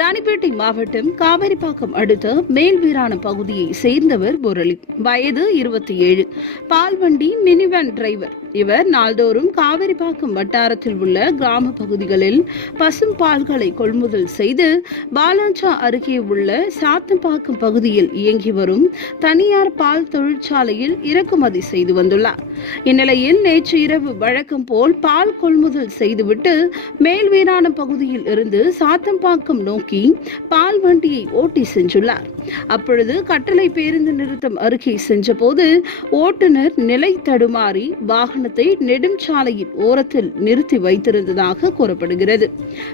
ராணிப்பேட்டை மாவட்டம் காவேரிப்பாக்கம் அடுத்த மேல்வீரான பகுதியை சேர்ந்தவர் முரளி. வயது இருபத்தி ஏழு பால்வண்டி மினிவேன் டிரைவர். இவர் நாள்தோறும் காவேரிப்பாக்கம் வட்டாரத்தில் உள்ள கிராம பகுதிகளில் பசும் பால்களை கொள்முதல் செய்து பாலாஜா அருகே உள்ள சாத்தம்பாக்கம் பகுதியில் இயங்கி வரும் தனியார் பால் தொழிற்சாலையில் இறக்குமதி செய்து வந்துள்ளார். இந்நிலையில் நேற்று இரவு வழக்கம் போல் பால் கொள்முதல் செய்துவிட்டு மேல்வீரான பகுதியில் இருந்து சாத்தம்பாக்கம் நோக்கி பால் வண்டியை ஓட்டி சென்றுள்ளார். அப்பொழுது கட்டளை பேருந்து நிறுத்தம் அருகே சென்றபோது ஓட்டுநர் நிலை தடுமாறி வாகனத்தை நெடுஞ்சாலையின் ஓரத்தில் நிறுத்தி வைத்திருந்ததாக கூறப்படுகிறது.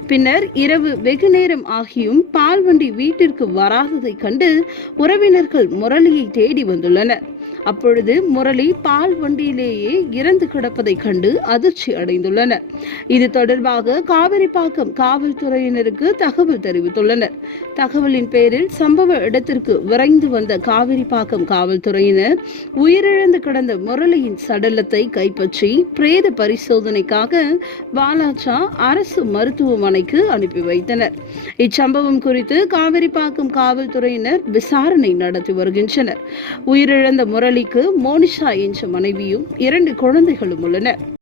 பின்னர் இரவு வெகு நேரம் ஆகியும் பால் வண்டி வீட்டிற்கு வராததைக் கண்டு உறவினர்கள் முரளியை தேடி வந்துள்ளனர். அப்பொழுது முரளி பால் வண்டியிலேயே இறந்து கிடப்பதை கண்டு அதிர்ச்சி அடைந்துள்ளனர். இது தொடர்பாக காவிரிப்பாக்கம் காவல்துறையினருக்கு தகவல் தெரிவித்துள்ளனர். தகவலின் பேரில் சம்பவ இடத்திற்கு விரைந்து வந்த காவிரிப்பாக்கம் காவல்துறையினர் உயிரிழந்து கிடந்த முரளியின் சடலத்தை கைப்பற்றி பிரேத பரிசோதனைக்காக வாலாச்சா அரசு மருத்துவமனைக்கு அனுப்பி வைத்தனர். இச்சம்பவம் குறித்து காவிரிப்பாக்கம் காவல்துறையினர் விசாரணை நடத்தி வருகின்றனர். உயிரிழந்த முரளிக்கு மோனிஷா என்ற மனைவியும் இரண்டு குழந்தைகளும் உள்ளனர்.